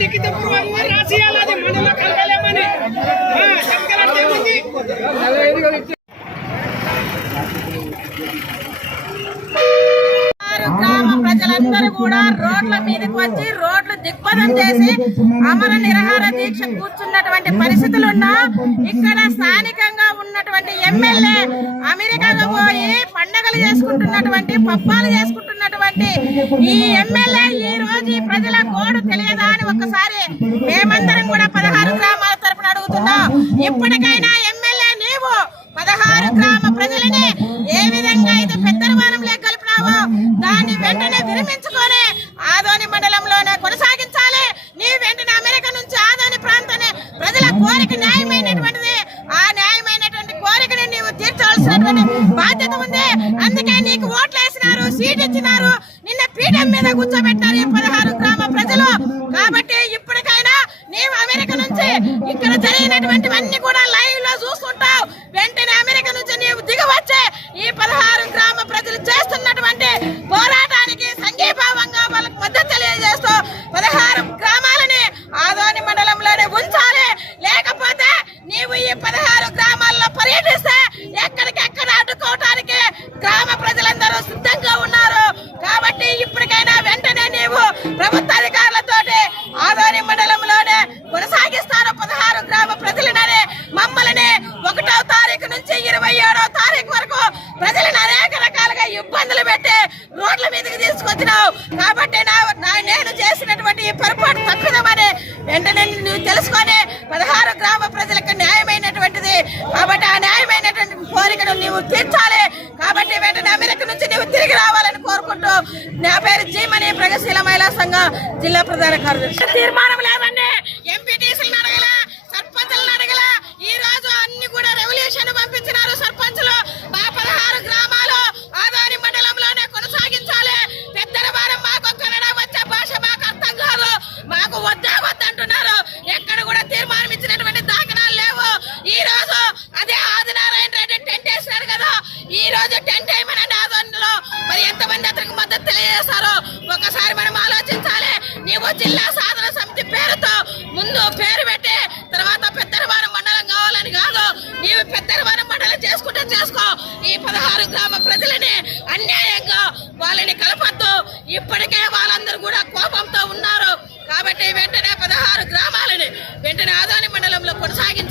లిఖిత పూర్వకంగా రాసియాలి మనలో కలగలేమని గ్రామ ప్రజలందరూ కూడా రోడ్ల మీదకి వచ్చి రోడ్లు దిగ్బంధం చేసి అమర నిరాహార దీక్ష కూర్చున్నటువంటి పరిస్థితులున్నా ఇక్కడ స్థానికంగా ఉన్నటువంటి ఎమ్మెల్యే అమెరికాకు పోయి పండగలు చేసుకుంటున్నటువంటి పబ్బాలు చేసుకుంటున్నటువంటి ఈ ఎమ్మెల్యే ఈ రోజు ఈ ప్రజల గోడు తెలియదా అని ఒక్కసారి మేమందరం కూడా 16 గ్రామాల తరపున అడుగుతున్నాం. ఇప్పటికైనా ఎమ్మెల్యే నీవు 16 గ్రామ ప్రజలని ఏ విధంగా అయితే పెద్దరవానంలో కలిపినావో దాన్ని వెంటనే విరమించుకొని ఆదోని మండలంలోనే కొనసాగించాలి. నీ వెంటనే అమెరికా నుంచి ఆదోని ప్రాంతాన్ని ప్రజల కోరిక న్యాయమైనటువంటిది. ఆ న్యాయమైనటువంటి కోరికని నీవు తీర్చవలసినటువంటి బాధ్యత ఉంది. అందుకే నీకు ఓట్లు వేసినారు, సీట్ ఇచ్చినారు, నిన్న పీఠం మీద కూర్చోబెట్టినారు ఈ 16 గ్రామ ప్రజలు. కాబట్టి ఇప్పటికైనా నీవు అమెరికా నుంచి ఇక్కడ జరిగినటువంటివన్నీ కూడా లైవ్ లో చూస్తుంటావు. వెంటనే అమెరికా నుంచి నీవు దిగవచ్చే ఈ 16 గ్రామ ప్రజలు చేస్తున్నటువంటి పోరాటానికి సంఘీభావంగా వాళ్ళకి మద్దతు తెలియజేస్తూ 16 గ్రామాలని ఆదోని మండలంలోనే ఉంచాలి. లేకపోతే నీవు ఈ 16 గ్రామాల్లో పర్యటిస్తే ఎక్కడికెక్కడ అడ్డుకోవటానికి గ్రామ ప్రజలందరూ సిద్ధంగా ఉన్నారు. కాబట్టి ఇప్పటికైనా వెంటనే నీవు ప్రభుత్వ అధికారులతోటి ఆదోని మండలంలోనే కొనసాగిస్తాను 16 గ్రామ ప్రజలనే మమ్మల్ని 1వ తారీఖు నుంచి 27వ తారీఖు వరకు ప్రజలను అనేక రకాలుగా ఇబ్బందులు పెట్టి రోడ్ల మీదకి తీసుకొచ్చినావు. కాబట్టి నేను చేసినటువంటి ఈ పొరపాటు తప్పిదమని వెంటనే నువ్వు తెలుసుకొని 16 గ్రామ ప్రజలకు న్యాయమైనటువంటిది. కాబట్టి ఆ న్యాయమైనటువంటి కోరికను నీవు తీర్చాలి. కాబట్టి వెంటనే అమెరికా నుంచి నీవు తిరిగి రావాలని కోరుకుంటూ నా పేరు జీమని ప్రగతిశీల మహిళా సంఘం జిల్లా ప్రధాన కార్యదర్శి. తీర్మానం లేదండి, ఎంపీటీసీలను అడగల, సర్పంచులను అడగల. ఈ రోజు అన్ని కూడా రెవల్యూషన్ పంపించినారు సర్పంచులు. మా 16 గ్రామాలు ఆదోని మండలంలోనే కొనసాగించాలి. పెద్దల వారం మాకు కన్నడ వచ్చే భాష మాకు అర్థం కాదు, మాకు వద్దంటున్నారు. ఎక్కడ కూడా తీర్మానం ఇచ్చినటువంటి దాఖలాలు లేవు. ఈ రోజు అదే ఆదినారాయణ రెడ్డి టెంట్ వేసినారు కదా, ఈ రోజు టెంట్ వేయమనండి ఆదోనిలో. మరి ఎంతమంది అతనికి మద్దతు తెలియజేస్తారో ఒకసారి మనం ఆలోచించాలి. నీవు జిల్లా సాధన సమితి పేరుతో ముందు పేరు పెట్టి తర్వాత పెద్దరవారం మండలం కావాలని కాదు, నీవు పెద్దరవారం మండలం చేసుకుంటే చేసుకో. ఈ 16 గ్రామ ప్రజలని అన్యాయంగా వాళ్ళని కలపద్దు. ఇప్పటికే వాళ్ళందరూ కూడా కోపంతో ఉన్నారు. కాబట్టి వెంటనే 16 గ్రామాలని వెంటనే ఆదోని మండలంలో కొనసాగి